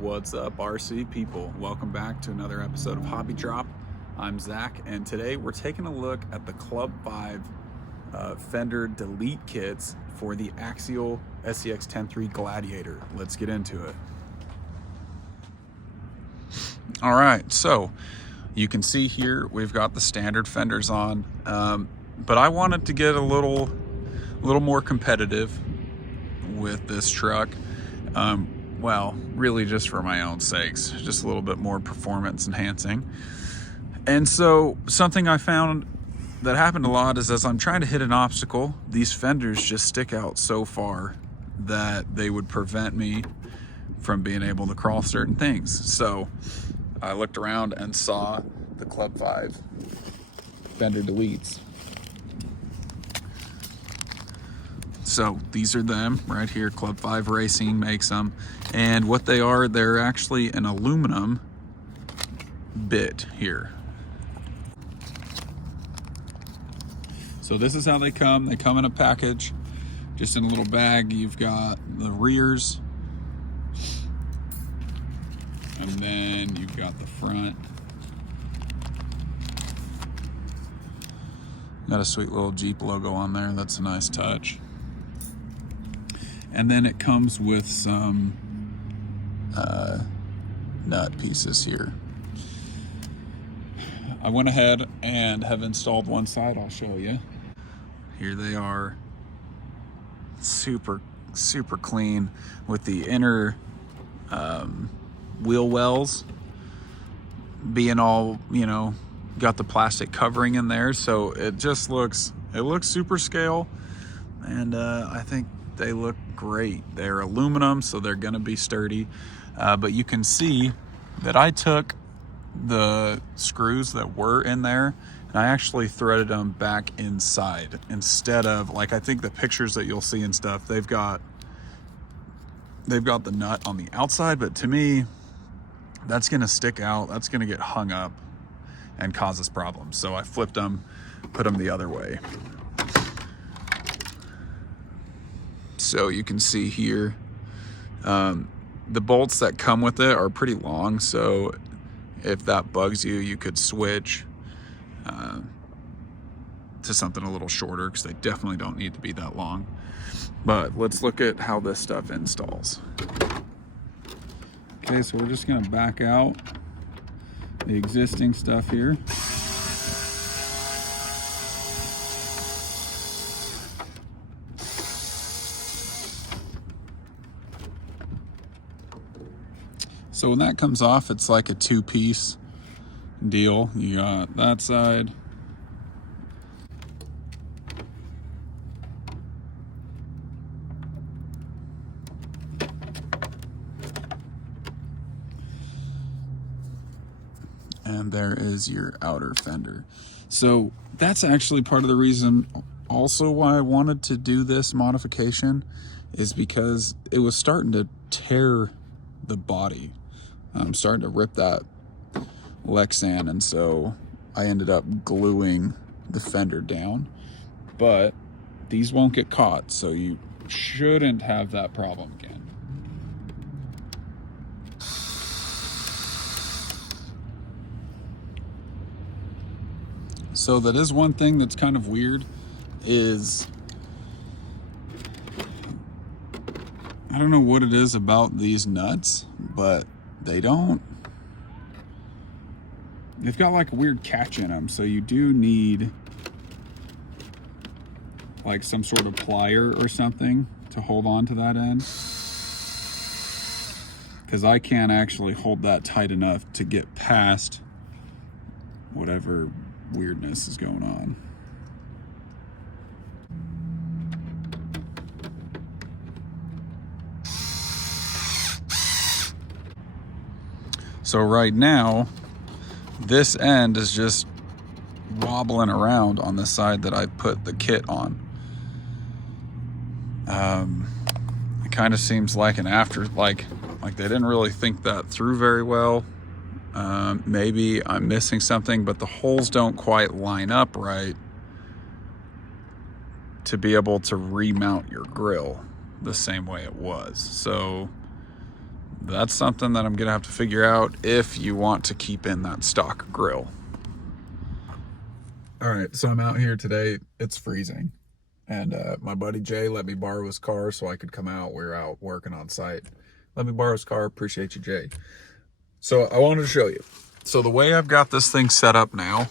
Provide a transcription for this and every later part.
What's up, RC people? Welcome back to another episode of Hobby Drop. I'm Zach, and today we're taking a look at the Club 5 Fender Delete kits for the Axial SCX 10.3 Gladiator. Let's get into it. All right, so you can see here we've got the standard fenders on, but I wanted to get a little more competitive with this truck. Well, really just for my own sakes, just a little bit more performance enhancing. And so something I found that happened a lot is as I'm trying to hit an obstacle, these fenders just stick out so far that they would prevent me from being able to cross certain things. So I looked around and saw the Club 5 Fender Deletes. So these are them right here. Club 5 Racing makes them. And what they are, they're actually an aluminum bit here. So this is how they come. They come in a package, just in a little bag. You've got the rears, and then you've got the front. Got a sweet little Jeep logo on there. That's a nice touch. And then it comes with some nut pieces here. I went ahead and have installed one side. I'll show you. Here they are. Super clean with the inner wheel wells being all, got the plastic covering in there. So it just looks super scale. And I think they look great. They're aluminum, so they're gonna be sturdy. But you can see that I took the screws that were in there and I actually threaded them back inside instead of, like, I think the pictures that you'll see and stuff, they've got the nut on the outside, but to me, that's gonna stick out, that's gonna get hung up and cause us problems. So I flipped them, put them the other way. So you can see here, the bolts that come with it are pretty long, so if that bugs you, you could switch to something a little shorter, because they definitely don't need to be that long. But let's look at how this stuff installs. Okay, so we're just gonna back out the existing stuff here. So when that comes off, it's like a two-piece deal. You got that side. And there is your outer fender. So that's actually part of the reason also why I wanted to do this modification, is because it was starting to tear the body. I'm starting to rip that Lexan, and so I ended up gluing the fender down. But these won't get caught, so you shouldn't have that problem again. So that is one thing that's kind of weird, is I don't know what it is about these nuts, but they've got like a weird catch in them. So you do need like some sort of plier or something to hold on to that end, because I can't actually hold that tight enough to get past whatever weirdness is going on. So right now, this end is just wobbling around on the side that I put the kit on. It kind of seems like an after, like they didn't really think that through very well. Maybe I'm missing something, but the holes don't quite line up right to be able to remount your grill the same way it was. So that's something that I'm gonna have to figure out if you want to keep in that stock grill. All right, so I'm out here today. It's freezing, and my buddy Jay let me borrow his car so I could come out. We're out working on site. Let me borrow his car. Appreciate you, Jay. So I wanted to show you. So the way I've got this thing set up now,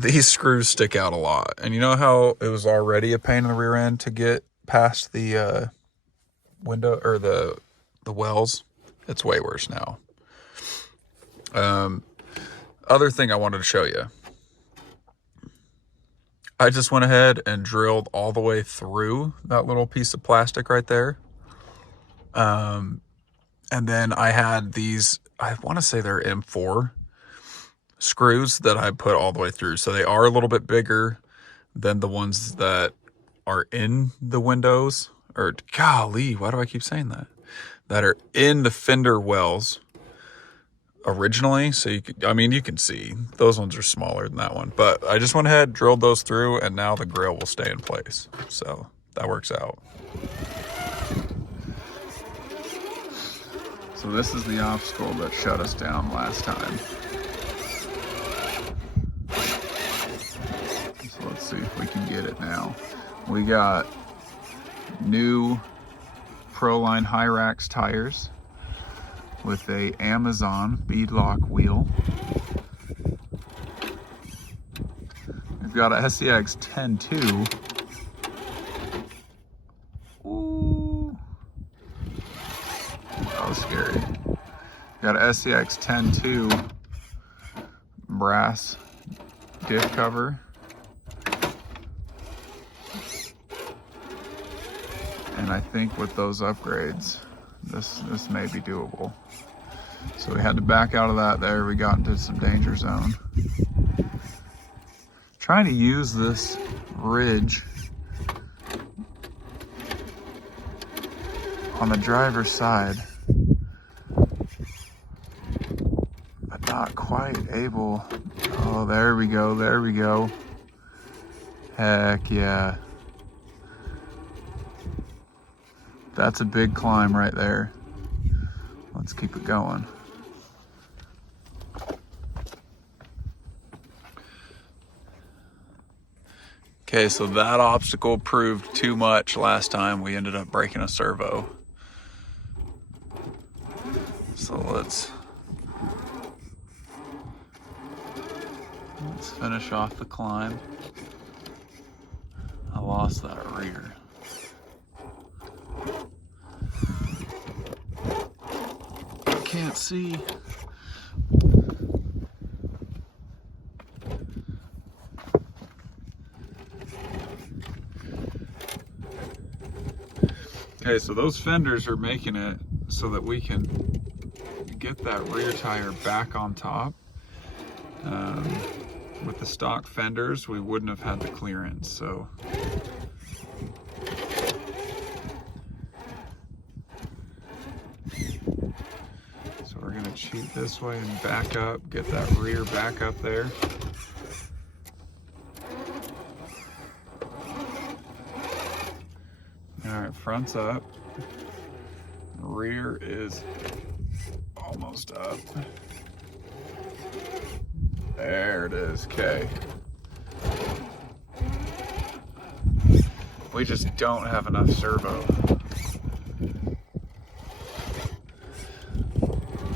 these screws stick out a lot. And you know how it was already a pain in the rear end to get past the window or the wells? It's way worse now. Other thing I wanted to show you. I just went ahead and drilled all the way through that little piece of plastic right there. And then I had these, I want to say they're M4 screws that I put all the way through. So they are a little bit bigger than the ones that are in the windows, or golly, why do I keep saying that? That are in the fender wells originally. So you could, I mean, you can see those ones are smaller than that one, but I just went ahead, drilled those through, and now the grill will stay in place. So that works out. So this is the obstacle that shut us down last time. So let's see if we can get it now. We got new Proline Hyrax tires with a Amazon beadlock wheel. We've got a SCX 10.2. Ooh, that was scary. Got a SCX 10.2 brass diff cover. And I think with those upgrades, this may be doable. So we had to back out of that there. We got into some danger zone. Trying to use this ridge on the driver's side, but not quite able. Oh, there we go, there we go. Heck yeah. That's a big climb right there. Let's keep it going. Okay, so that obstacle proved too much last time. We ended up breaking a servo. So let's finish off the climb. I lost that rear. Can't see. Okay, so those fenders are making it so that we can get that rear tire back on top. With the stock fenders, we wouldn't have had the clearance, so we're gonna cheat this way and back up, get that rear back up there. All right, front's up. Rear is almost up. There it is, okay. We just don't have enough servo.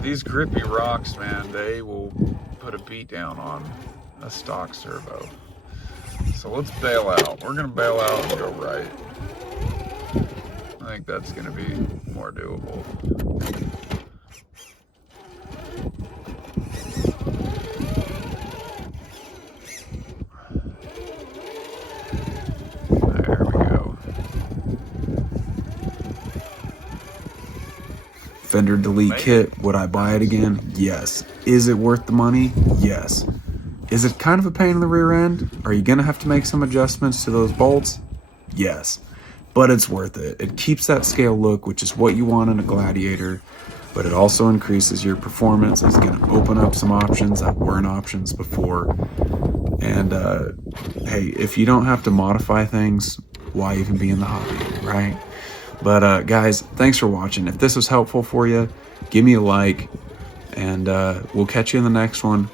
These grippy rocks, man, they will put a beat down on a stock servo. So let's bail out. We're gonna bail out and go right. I think that's gonna be more doable. There we go. Fender Delete kit, would I buy it again? Yes. Is it worth the money? Yes. Is it kind of a pain in the rear end? Are you gonna have to make some adjustments to those bolts? Yes. But it's worth it. It keeps that scale look, which is what you want in a Gladiator, but it also increases your performance. It's gonna open up some options that weren't options before. And hey, if you don't have to modify things, why even be in the hobby, right? But guys, thanks for watching. If this was helpful for you, give me a like, and we'll catch you in the next one.